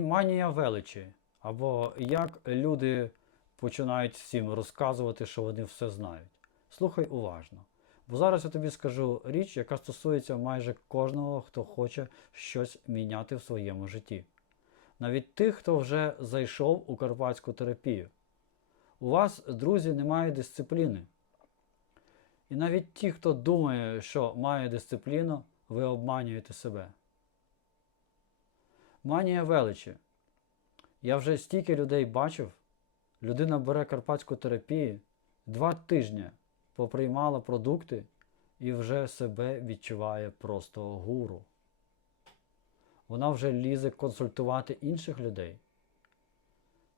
Манія величі. Або як люди починають всім розказувати, що вони все знають. Слухай уважно. Бо зараз я тобі скажу річ, яка стосується майже кожного, хто хоче щось міняти в своєму житті. Навіть тих, хто вже зайшов у карпатську терапію. У вас, друзі, немає дисципліни. І навіть ті, хто думає, що має дисципліну, ви обманюєте себе. Манія величі. Я вже стільки людей бачив. Людина бере карпатську терапію, два тижні поприймала продукти і вже себе відчуває просто гуру. Вона вже лізе консультувати інших людей.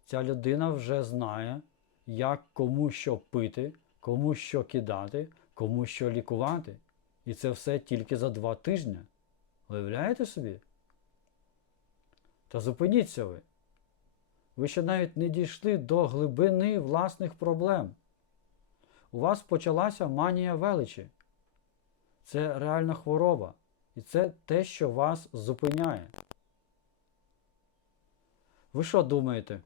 Ця людина вже знає, як кому що пити, кому що кидати, кому що лікувати. І це все тільки за два тижні. Уявляєте собі? Та зупиніться ви. Ви ще навіть не дійшли до глибини власних проблем. У вас почалася манія величі. Це реальна хвороба. І це те, що вас зупиняє. Ви що думаєте?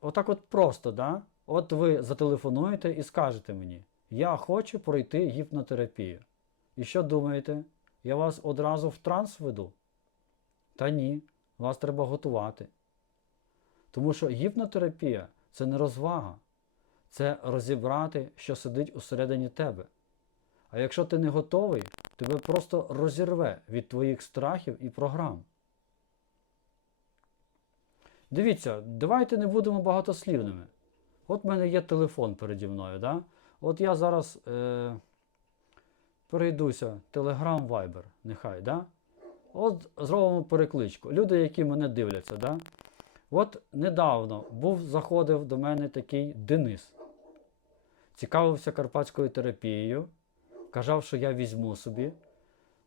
Отак от просто, да? От ви зателефонуєте і скажете мені, я хочу пройти гіпнотерапію. І що думаєте? Я вас одразу в транс веду? Та ні, вас треба готувати. Тому що гіпнотерапія це не розвага, це розібрати, що сидить усередині тебе. А якщо ти не готовий, тебе просто розірве від твоїх страхів і програм. Дивіться, давайте не будемо багатослівними. От в мене є телефон переді мною. Да? От я зараз е, перейдуся, Telegram Viber, нехай. Да? От зробимо перекличку. Люди, які мене дивляться. Да? От недавно був, заходив до мене такий Денис. Цікавився карпатською терапією, казав, що я візьму собі.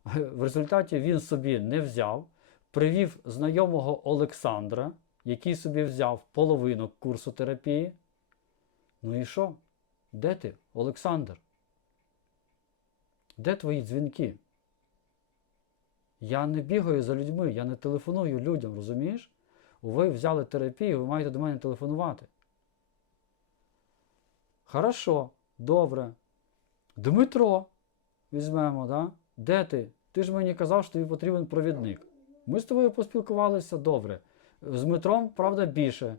В результаті він собі не взяв, привів знайомого Олександра, який собі взяв половину курсу терапії. Ну і що? Де ти, Олександр? Де твої дзвінки? Я не бігаю за людьми, я не телефоную людям, розумієш? Ви взяли терапію, ви маєте до мене телефонувати. Хорошо, добре. Дмитро, візьмемо, да? де ти? Ти ж мені казав, що тобі потрібен провідник. Ми з тобою поспілкувалися добре. З Дмитром, правда, більше.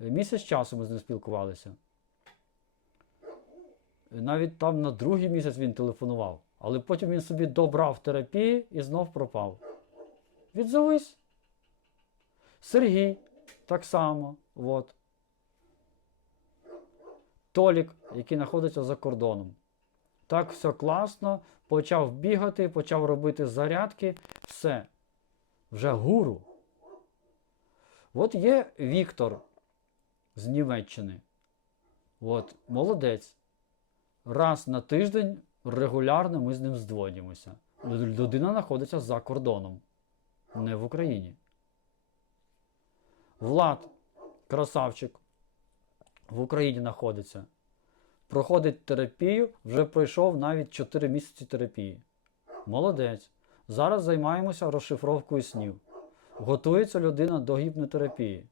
Місяць часу ми з ним спілкувалися. Навіть там на другий місяць він телефонував. Але потім він собі добрав терапії і знов пропав. Відзовись. Сергій так само. От. Толік, який знаходиться за кордоном. Так все класно, почав бігати, почав робити зарядки, все. Вже гуру. От є Віктор з Німеччини. От, молодець. Раз на тиждень регулярно ми з ним здзвонюємося. Людина знаходиться за кордоном, не в Україні. Влад, красавчик, в Україні знаходиться. Проходить терапію, вже пройшов навіть 4 місяці терапії. Молодець. Зараз займаємося розшифровкою снів. Готується людина до гіпнотерапії.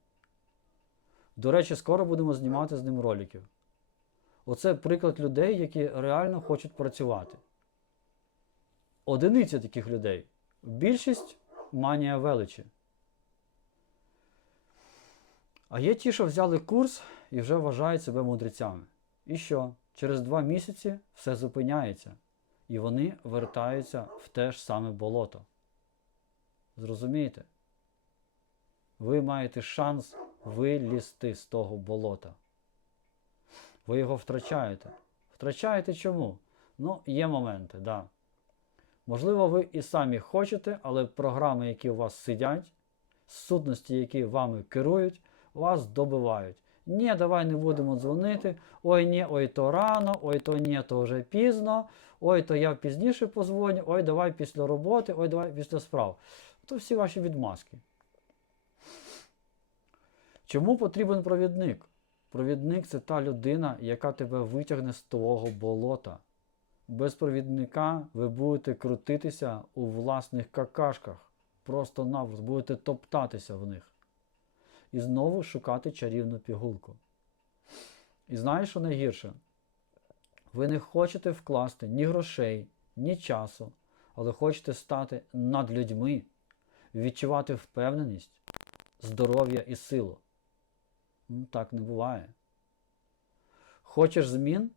До речі, скоро будемо знімати з ним роликів. Оце приклад людей, які реально хочуть працювати. Одиниці таких людей. Більшість манія величі. А є ті, що взяли курс і вже вважають себе мудрецями. І що? Через два місяці все зупиняється. І вони вертаються в те ж саме болото. Зрозумієте? Ви маєте шанс вилізти з того болота. Ви його втрачаєте. Втрачаєте чому? Ну, є моменти. Да. Можливо, ви і самі хочете, але програми, які у вас сидять, сутності, які вами керують, вас добивають. Ні, давай не будемо дзвонити. Ой, ні, ой, то рано, ой, то ні, то вже пізно, ой, то я пізніше позвоню, ой, давай після роботи, ой, давай після справ. То всі ваші відмазки. Чому потрібен провідник? Провідник це та людина, яка тебе витягне з того болота. Без провідника ви будете крутитися у власних какашках. Просто-напросто будете топтатися в них. і знову шукати чарівну пігулку. І знаєш, що найгірше? Ви не хочете вкласти ні грошей, ні часу, але хочете стати над людьми, відчувати впевненість, здоров'я і силу. Ну, так не буває. Хочеш змін?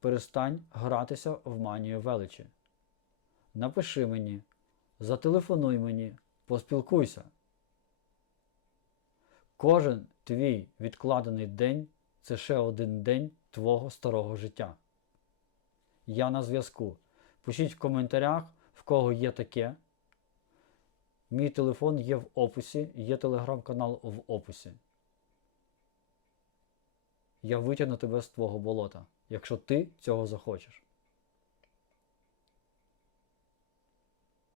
Перестань гратися в манію величі. Напиши мені, зателефонуй мені, поспілкуйся. Кожен твій відкладений день це ще один день твого старого життя. Я на зв'язку. Пишіть в коментарях, в кого є таке. Мій телефон є в описі, є телеграм-канал в описі. Я витягну тебе з твого болота, якщо ти цього захочеш.